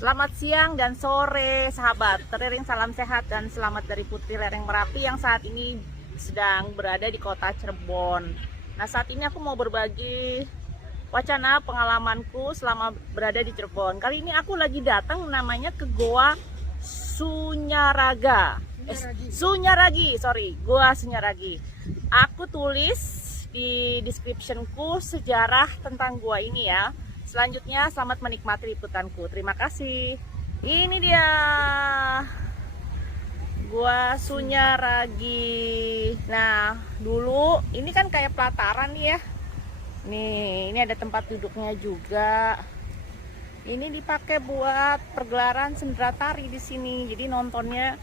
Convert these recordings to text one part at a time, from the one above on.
Selamat siang dan sore sahabat, teriring salam sehat dan selamat dari Putri Lereng Merapi yang saat ini sedang berada di kota Cirebon. Nah, saat ini aku mau berbagi wacana pengalamanku selama berada di Cirebon. Kali ini aku lagi datang namanya ke Goa Sunyaragi. Goa Sunyaragi. Aku tulis di descriptionku sejarah tentang gua ini ya. Selanjutnya selamat menikmati liputanku. Terima kasih. Ini dia Goa Sunyaragi. Nah, dulu ini kan kayak pelataran nih ya. Nih, ini ada tempat duduknya juga. Ini dipakai buat pergelaran sendera tari di sini. Jadi nontonnya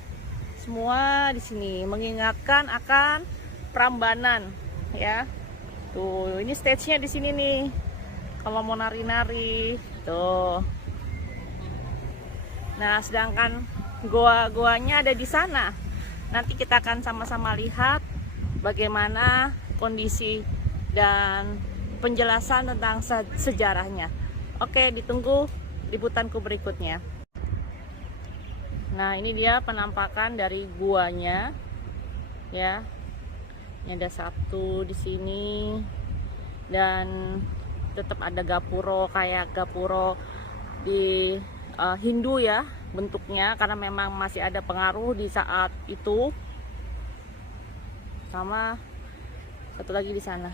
semua di sini, mengingatkan akan Prambanan ya. Tuh, ini stage-nya di sini nih. Kalau mau nari-nari tuh. Nah, sedangkan goa-goanya ada di sana. Nanti kita akan sama-sama lihat bagaimana kondisi dan penjelasan tentang sejarahnya. Oke, ditunggu liputanku berikutnya. Nah, ini dia penampakan dari guanya ya. Ini ada satu di sini dan tetap ada gapuro, kayak gapuro di Hindu ya bentuknya, karena memang masih ada pengaruh di saat itu. Sama satu lagi di sana.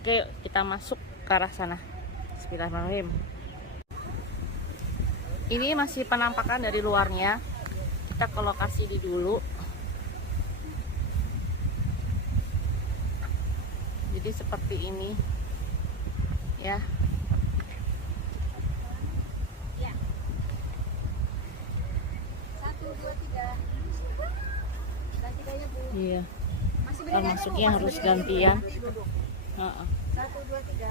Oke, kita masuk ke arah sana. Bismillahirrahmanirrahim. Ini masih penampakan dari luarnya. Kita ke lokasi di dulu. Jadi seperti ini ya. Ya. 1, 2, 3. Ganti-gantinya, Bu. Iya. Masih Kan masuknya harus gantian. 1, 2, 3.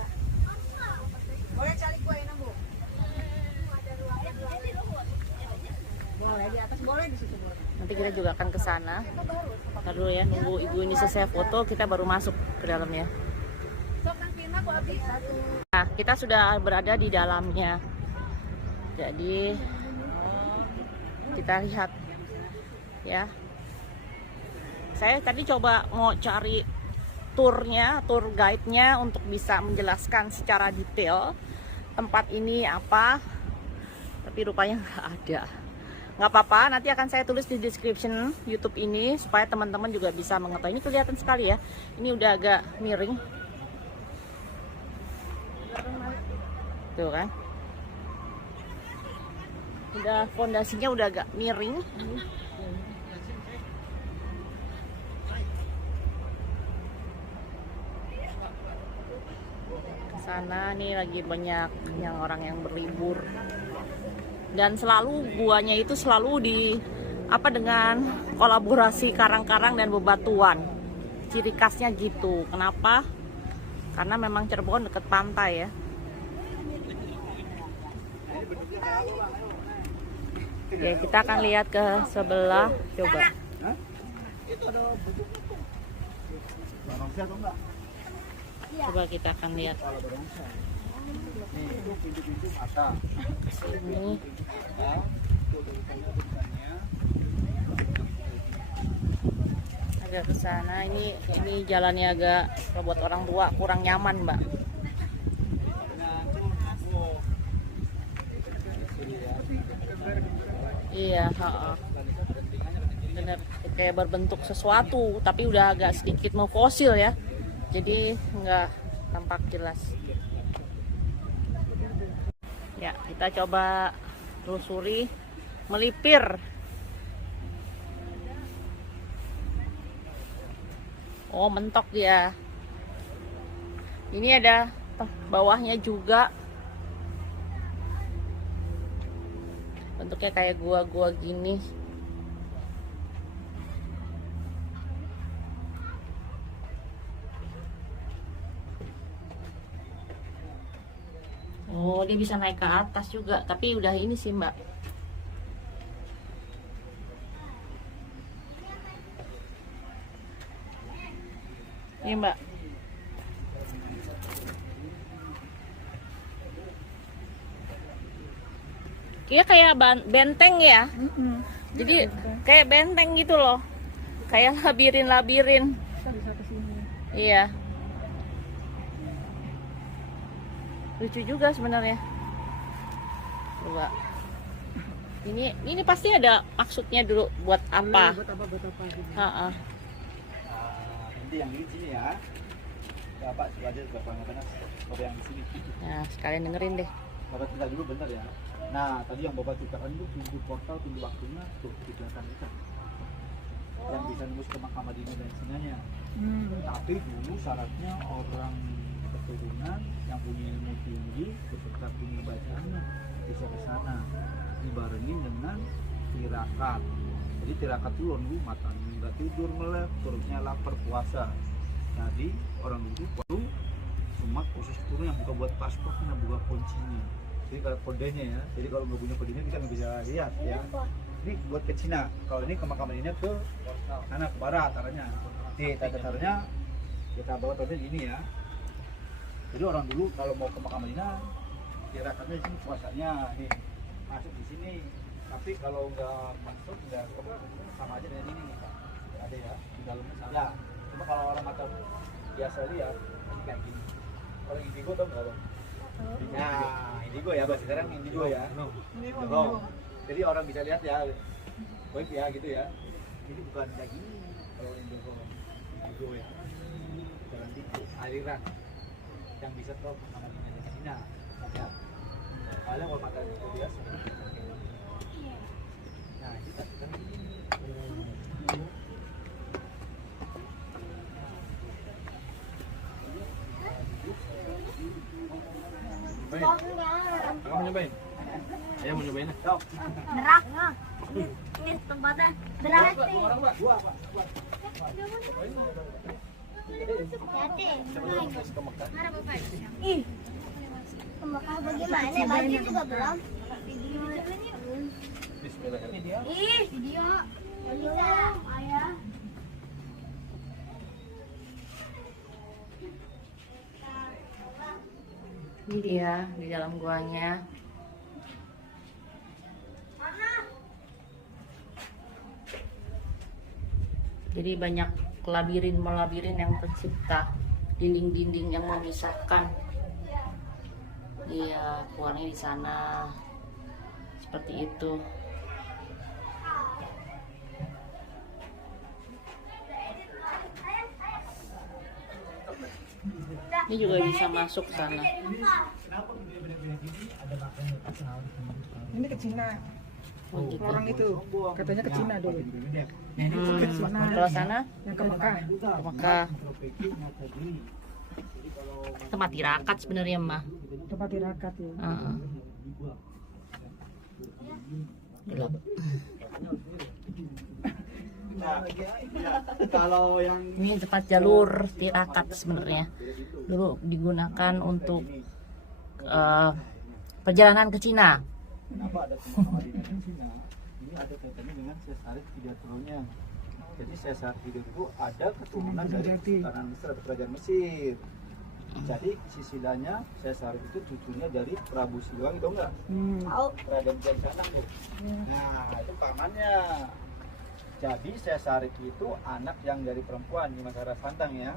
Boleh cari kue enak, Bu? Boleh di atas, boleh di situ, boleh. Nanti kita juga akan ke sana. Ntar dulu ya, nunggu ibu ini selesai foto, kita baru masuk ke dalamnya. Nah, kita sudah berada di dalamnya. Jadi kita lihat ya. Saya tadi coba mau cari turnya, tour guide-nya untuk bisa menjelaskan secara detail tempat ini apa, tapi rupanya nggak ada. Nggak apa-apa, nanti akan saya tulis di description YouTube ini supaya teman-teman juga bisa mengetahui. Ini kelihatan sekali ya, ini udah agak miring tuh kan, udah fondasinya udah agak miring. Sana nih lagi banyak yang orang yang berlibur, dan selalu guanya itu selalu di dengan kolaborasi karang-karang dan bebatuan. Ciri khasnya gitu. Kenapa? Karena memang Cirebon deket pantai ya. Oke, kita akan lihat ke sebelah, coba. Coba kita akan lihat. Sini. Agak ke sana. Ini jalannya agak buat orang tua kurang nyaman, Mbak. Iya, bener, kayak berbentuk sesuatu, tapi udah agak sedikit mau fosil ya, jadi nggak tampak jelas. Ya, kita coba telusuri, melipir. Oh, mentok dia. Ini ada bawahnya juga. Bentuknya kayak gua-gua gini. Oh, dia bisa naik ke atas juga, tapi udah ini sih, Mbak. Ini, Mbak. Iya kayak benteng ya. Jadi kayak benteng gitu loh. Kayak labirin-labirin. Kita bisa ke sini. Iya. Lucu juga sebenarnya. Coba. Ini pasti ada maksudnya dulu buat apa? Buat apa gitu. Heeh. Nanti yang di sini ya. Bapak sudah ada beberapa ngapain kalau yang di sini. Nah, sekalian dengerin deh. Bapak tinggal dulu bentar ya. Nah, tadi yang Bapak ceritakan itu pintu portal, pintu waktunya tuh di belakang kita. Yang bisa nembus ke makam Madinah dan Sinanya. Tapi dulu syaratnya orang keturunan yang punya ilmu tinggi beserta punya bacaannya bisa ke sana dibarengin dengan tirakat. Jadi tirakat itu nunggu matanya nggak tidur melek, perutnya lapar puasa. Jadi orang dulu baru cuma khusus turun yang buka buat paspornya, buka kuncinya. Jadi kalau kodenya ya, jadi kalau nggak punya kodenya kita nggak bisa lihat ya. Ini buat ke Cina, kalau ini ke makam ini ke sana ke barat arahnya. Di tata caranya kita bawa tadi ini ya. Jadi orang dulu kalau mau ke makam Madinah, tirakatnya di sini puasanya nih masuk di sini. Tapi kalau nggak masuk nggak sama aja dengan ini nih, ada ya di dalamnya sama. Ya, cuma kalau orang mata biasa lihat ini kayak gini. Orang indigo tau nggak bang? Nah, indigo ya, bahasa sekarang indigo ya. Oh, jadi orang bisa lihat ya, baik ya gitu ya. Jadi bukan kayak gini kalau indigo ya. Dalam tipe aliran yang bisa tahu sama dengan Cina. Ya. Kalau kalau mata itu biasa. Nah, kita kan Kamu nyobain? Saya mau nyobain. Berat. Ini tempatnya berat. Hati. Ih. Ke Mekah bagaimana? Baju juga belum. Bismillahirrahmanirrahim. Ih, video. Bisa, ayah. Ini dia di dalam guanya. Jadi banyak labirin yang tercipta, dinding-dinding yang memisahkan. Iya, keluarnya di sana. Seperti itu. Ini juga bisa masuk sana. Ini ke Cina. Oh, gitu. Orang itu katanya ke Cina dulu. Kalau sana Yang ke Mekah. ke Mekah. Tempat tirakat sebenarnya mah. Tempat tirakat ya. Gelap. Nah, kalau yang Ini tempat jalur tirakat sebenarnya. Dulu digunakan untuk perjalanan ke Cina. kenapa ada makam Madinah dan Cina? Ini ada kaitannya dengan Caesaric Pidato-nya. Jadi Caesar itu ada keturunan dari Kesultanan Mesir atau Kerajaan Mesir. Jadi silsilahnya Caesar itu cucunya dari Prabu Siliwangi, tau nggak? Tahu. Kerajaan Jansanak tuh. Nah, itu pamannya. Jadi Caesar itu anak yang dari perempuan di Rara Santang ya,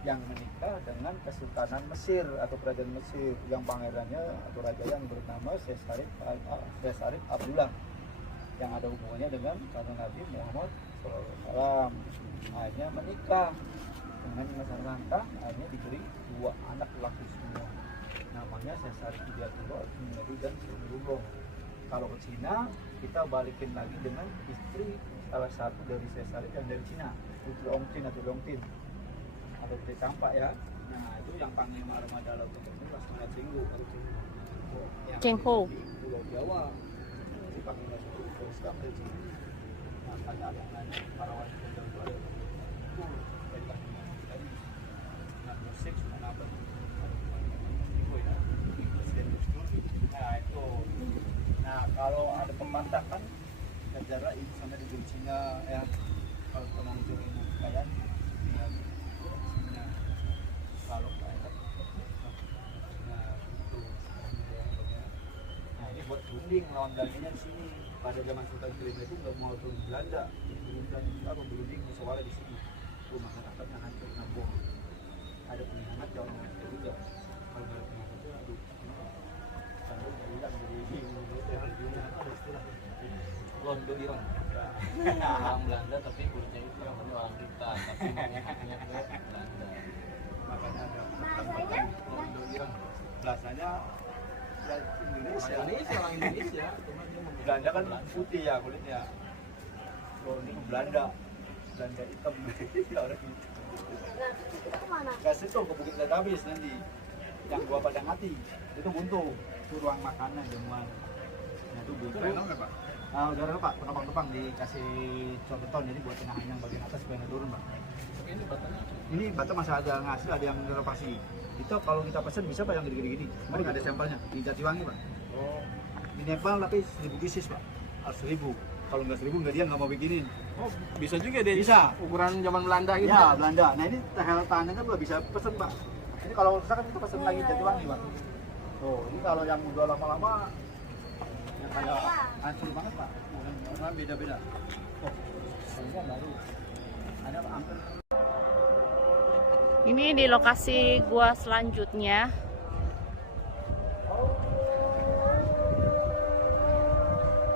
yang menikah dengan Kesultanan Mesir atau Kerajaan Mesir, yang pangerannya atau raja yang bernama Caesar Abdullah, yang ada hubungannya dengan karena Nabi Muhammad SAW. Akhirnya menikah dengan Rara Santang, akhirnya diberi 2 anak laki semua. Namanya Caesar Pidato dan Sulurong. Kalau ke Cina, kita balikin lagi dengan istri salah satu dari Caesar yang dari Cina, Putri Ongtin atau Dongtin atau Putri Campak ya. Nah, itu yang panglima armada laut ini Laksamana Cengho atau Cengho. Pulau Jawa. Jadi panglima suku Polska dari Cina. Nah, ada anak-anak para wanita dan keluarga itu dari panglima dari nah, musik semua apa itu ya. Presiden Gus Dur. Nah, itu. Nah, kalau ada pembantakan negara ini sama di Cina ya, kalau penanggung ilmu kekayaan ya, Cina kalau kaya nah itu nah ini buat berunding lawan Belandanya di sini. Pada zaman Sultan Kilimantan itu nggak mau turun Belanda, berunding musyawarah di sini. Rumah masyarakatnya hancur nabung. Ada pengkhianat orang juga. Kalau ada pengkhianat itu aduh, kalau bilang jadi ada istilah Londo Irang. Orang Belanda tapi kulitnya itu yang orang kita, tapi punya Belanda. Makanya ada Londo Irang. Bahasanya Indonesia. Orang Indonesia, cuma dia Belanda kan putih ya kulitnya. Kalau ini Belanda hitam. Ya orang gitu. Kasih tuh ke Bukit Dadabis nanti. Yang gua Padang Hati itu buntu. Itu ruang makanan jamuan. Nah itu buntu. Nah, udah Pak, penumpang dikasih contoh jadi buat tengahan yang bagian atas supaya nggak turun, Pak. Ini bata masih ada ngasih, ada yang renovasi. Itu kalau kita pesan bisa Pak yang gede-gede gini. Kemarin ada sampelnya di Jatiwangi, Pak. Oh, Di Nepal tapi 1000 pieces, Pak. Harus 1000. Kalau nggak 1000 nggak dia nggak mau bikinin. oh bisa juga deh. Bisa. Ukuran zaman Belanda gitu. Ya, Belanda. Nah ini tahanannya belum bisa pesen, Pak. Ini kalau rusak kan kita pesen lagi Jatiwangi, Pak. Oh, ini kalau yang udah lama-lama yang kayak hancur banget, Pak. Warna beda-beda. Oh, ini baru. Ada hampir. Ini di lokasi gua selanjutnya.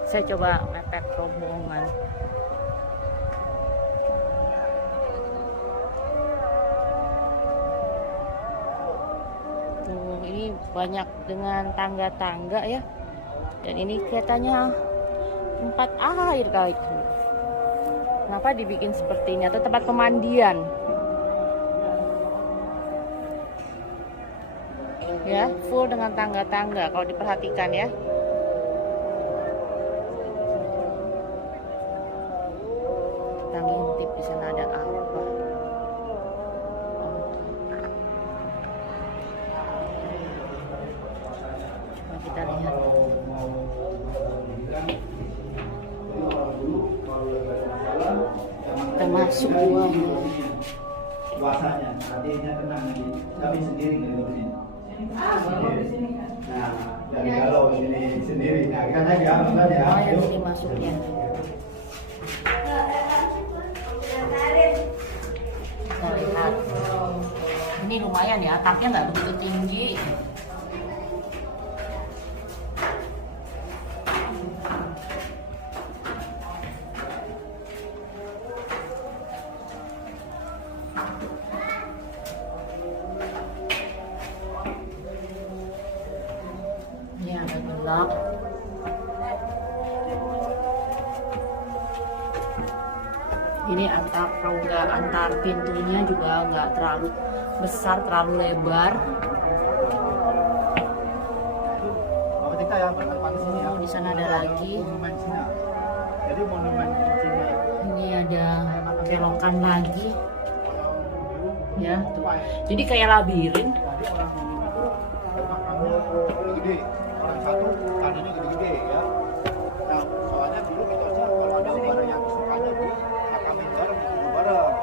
Saya coba mepet rombongan. Tuh, ini banyak dengan tangga-tangga ya. Dan ini kelihatannya tempat air kali itu. Kenapa dibikin seperti ini? Atau tempat pemandian? Ya, full dengan tangga-tangga kalau diperhatikan ya. Kita ngintip di sana ada apa? Coba kita lihat. Kita masuk gua. Puasanya, adiknya tenang nanti. Kami sendiri nggak ngurusin. Nah, dari galau ini sendiri. Nah, kita naik ya, pelan ya. Oh, yang Yuk. ini masuknya. Kita lihat. Ini lumayan ya, atapnya nggak begitu tinggi. Ini agak gelap. Ini antar pintunya juga nggak terlalu besar, terlalu lebar. Bapak kita ya, berdepan di sini ya. Oh, di sana ada lagi. Monumen Cina. Jadi monumen Cina. Ini ada belokan lagi. Ya, tuh. Jadi kayak labirin. Tadi orang monumen itu makamnya gede-gede. Orang satu kanannya gede-gede ya. Nah, soalnya dulu mitosnya kalau ada orang yang sukanya di makamin bareng, dikubur bareng.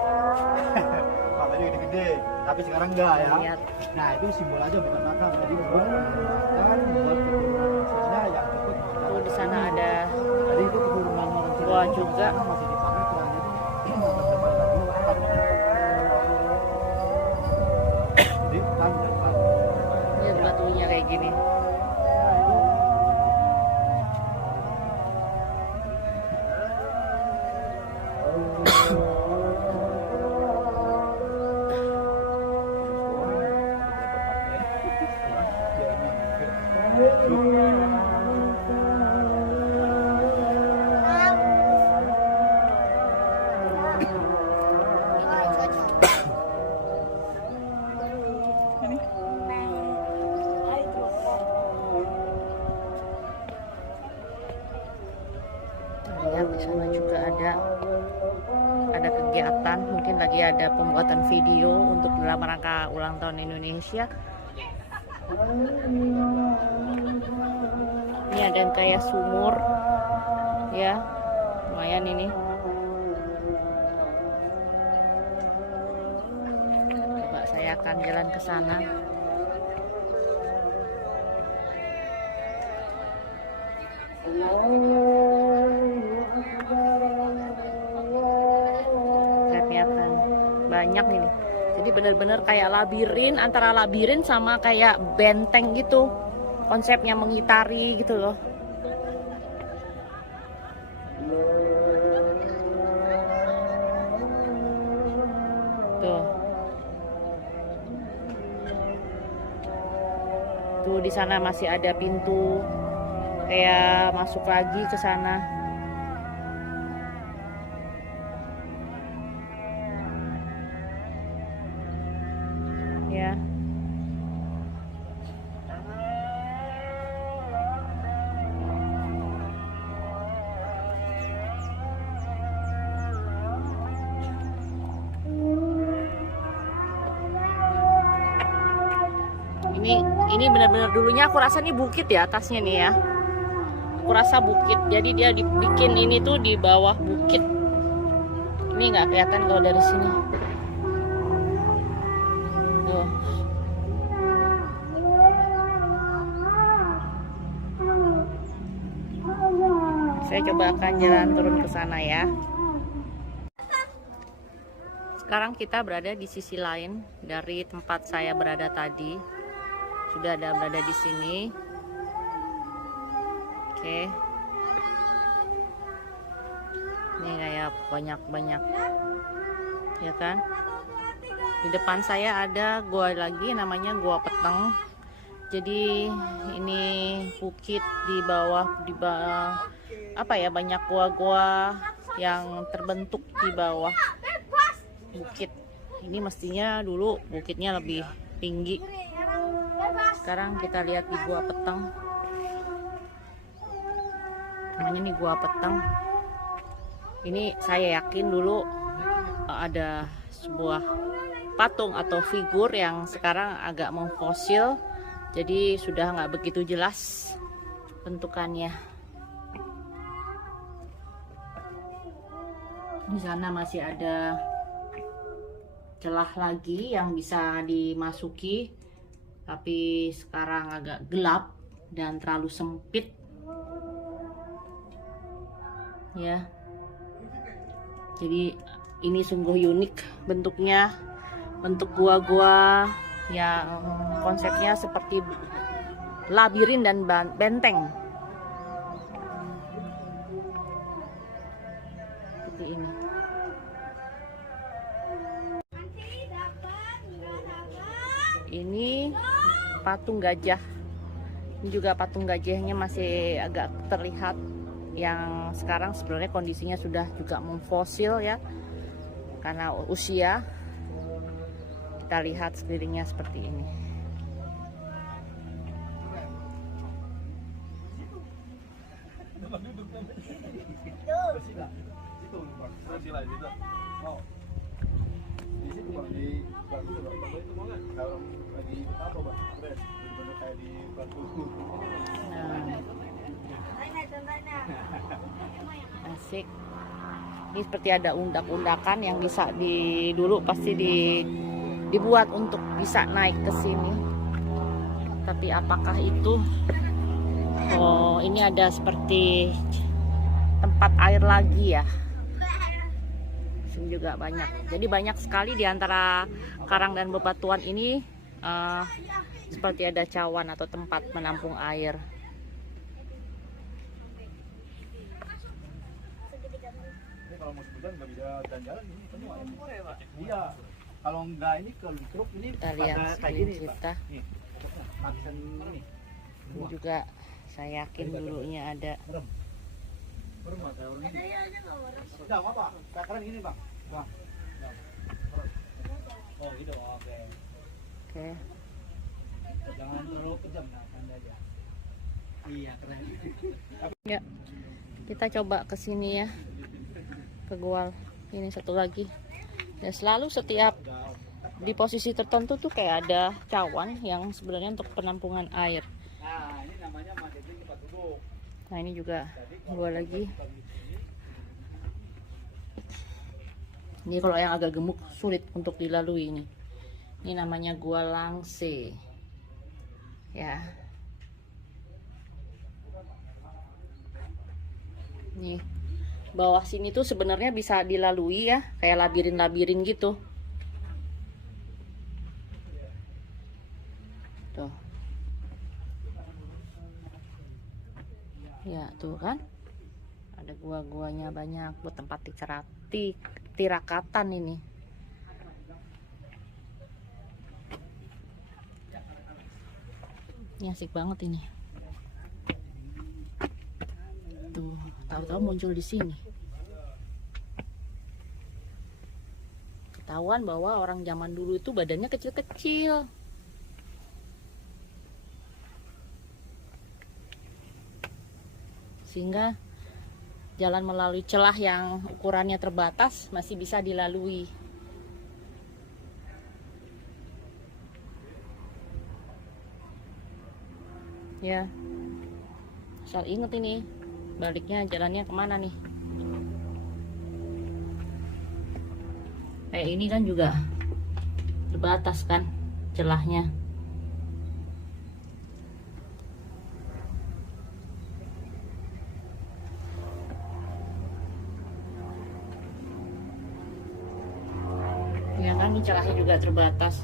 Makanya gede-gede. Tapi sekarang enggak ya. Lihat. Nah, itu simbol aja bukan makam. Jadi buat keturunan Cina yang ikut. Tuh di sana ada Jadi itu keturunan orang Cina. gua juga. Masih dipakai kurang jadi kembali lagi makam. Jadi tanda. Lihat batunya kayak gini. Lihat di sana juga ada kegiatan, mungkin lagi ada pembuatan video untuk dalam rangka ulang tahun Indonesia. Ini ada yang kayak sumur, ya, lumayan ini. Coba saya akan jalan ke sana. Kelihatan banyak ini. Jadi benar-benar kayak labirin, antara labirin sama kayak benteng gitu. Konsepnya mengitari gitu loh. Tuh. Tuh di sana masih ada pintu kayak masuk lagi ke sana. Ya. Ini benar-benar dulunya aku rasa nih bukit ya atasnya nih ya. Aku rasa bukit. Jadi dia dibikin ini tuh di bawah bukit. Ini nggak kelihatan kalau dari sini. Tuh. Saya coba akan jalan turun ke sana ya. Sekarang kita berada di sisi lain dari tempat saya berada tadi. Sudah ada berada di sini. Oke. Ini kayak banyak-banyak. Ya kan? Di depan saya ada gua lagi namanya Gua Peteng. Jadi ini bukit di bawah apa ya, banyak gua-gua yang terbentuk di bawah bukit. Ini mestinya dulu bukitnya lebih tinggi. Sekarang kita lihat di Gua Peteng. Namanya nih Gua Peteng. Ini saya yakin dulu ada sebuah patung atau figur yang sekarang agak mengfosil. Jadi sudah nggak begitu jelas bentukannya. Di sana masih ada celah lagi yang bisa dimasuki. Tapi sekarang agak gelap dan terlalu sempit ya. Jadi ini sungguh unik bentuknya, bentuk gua-gua yang konsepnya seperti labirin dan benteng seperti ini. Ini patung gajah. Ini juga patung gajahnya masih agak terlihat, yang sekarang sebenarnya kondisinya sudah juga memfosil ya karena usia. Kita lihat sekelilingnya seperti ini. Asik. Ini seperti ada undak-undakan yang bisa dulu pasti dibuat untuk bisa naik ke sini. Tapi apakah itu? Oh, ini ada seperti tempat air lagi ya. Sini juga banyak. Jadi banyak sekali di antara karang dan bebatuan ini seperti ada cawan atau tempat menampung air. Kalau musim hujan nggak bisa jalan-jalan ini semua ya, Pak. Iya. Kalau nggak ini ke truk ini Kita lihat kayak gini, kita. Pak. Nih, lapisan ini. Ini juga saya yakin dulunya ada. Berem kayak orang ini. Udah apa? Takaran gini, Bang. Bang. Oh, gitu. Oke. Oke. Jangan terlalu kejam, nah, santai aja. Iya, keren. Ya. Kita coba ke sini ya. Ke gua ini satu lagi. Ya, selalu setiap di posisi tertentu tuh kayak ada cawan yang sebenarnya untuk penampungan air. Nah, ini namanya mandiri tempat duduk. Nah, ini juga gua lagi. Ini kalau yang agak gemuk sulit untuk dilalui ini. Ini namanya Gua Langse. Ya. Nih, bawah sini tuh sebenarnya bisa dilalui ya, kayak labirin-labirin gitu. Tuh. Ya, tuh kan. Ada gua-guanya banyak buat tempat tirakatan ini. Ini asik banget ini. Tuh, tahu-tahu muncul di sini. Ketahuan bahwa orang zaman dulu itu badannya kecil-kecil. Sehingga jalan melalui celah yang ukurannya terbatas masih bisa dilalui. Ya, asal inget ini baliknya jalannya kemana nih. Kayak ini kan juga terbatas kan celahnya. Ya kan, ini celahnya juga terbatas.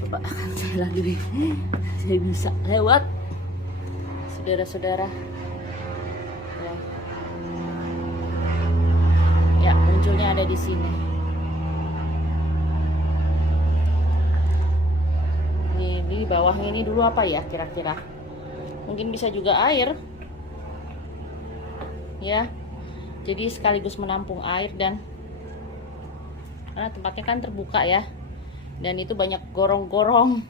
Coba akan saya lalui. Saya bisa lewat, saudara-saudara. Ya, munculnya ada di sini. Di bawahnya ini dulu apa ya kira-kira? Mungkin bisa juga air. Ya. Jadi sekaligus menampung air, dan karena tempatnya kan terbuka ya. Dan itu banyak gorong-gorong.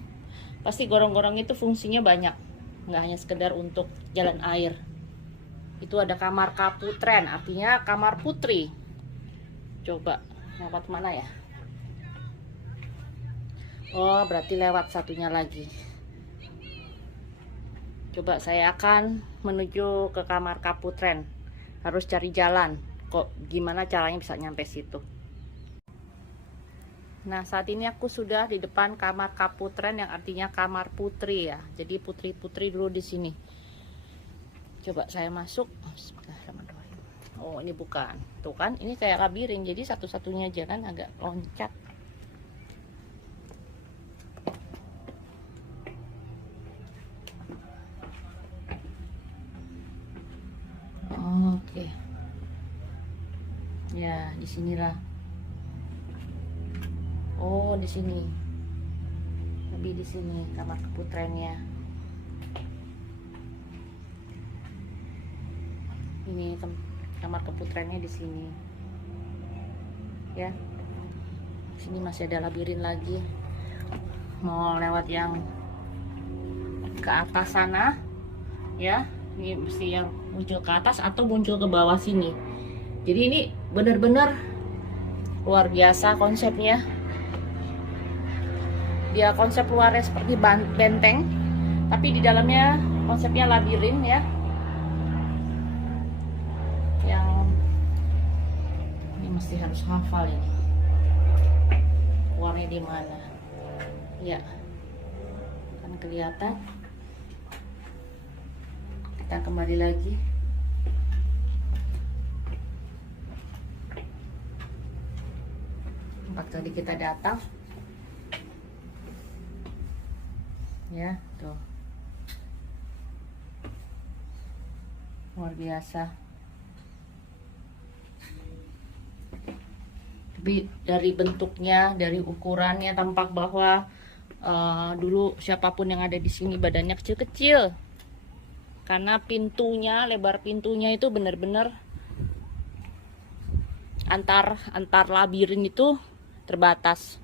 Pasti gorong-gorong itu fungsinya banyak. Nggak hanya sekedar untuk jalan air. Itu ada kamar kaputren, artinya kamar putri. Coba lewat mana ya? Oh, berarti lewat satunya lagi. Coba saya akan menuju ke kamar kaputren. Harus cari jalan. Kok gimana caranya bisa nyampe situ? Nah, saat ini aku sudah di depan kamar kaputren, yang artinya kamar putri ya. Jadi putri-putri dulu di sini. Coba saya masuk. Oh, ini bukan. Tuh kan, ini kayak labirin. Jadi satu-satunya jalan agak loncat. Oke. Ya, disinilah. Oh, di sini. Lebih di sini kamar keputrennya. Ini kamar keputrennya di sini. Ya. Sini masih ada labirin lagi. Mau lewat yang ke atas sana, ya. Ini mesti yang muncul ke atas atau muncul ke bawah sini. Jadi ini benar-benar luar biasa konsepnya. Dia konsep luarnya seperti benteng, tapi di dalamnya konsepnya labirin ya. Yang ini mesti harus hafal ini. Keluarnya di mana? Ya, kan kelihatan. Kita kembali lagi. Tempat tadi kita datang. Ya, tuh. Luar biasa. Tapi dari bentuknya, dari ukurannya tampak bahwa dulu siapapun yang ada di sini badannya kecil-kecil. Karena pintunya, lebar pintunya itu benar-benar antar labirin itu terbatas.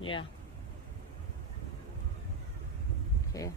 Ya. Oke.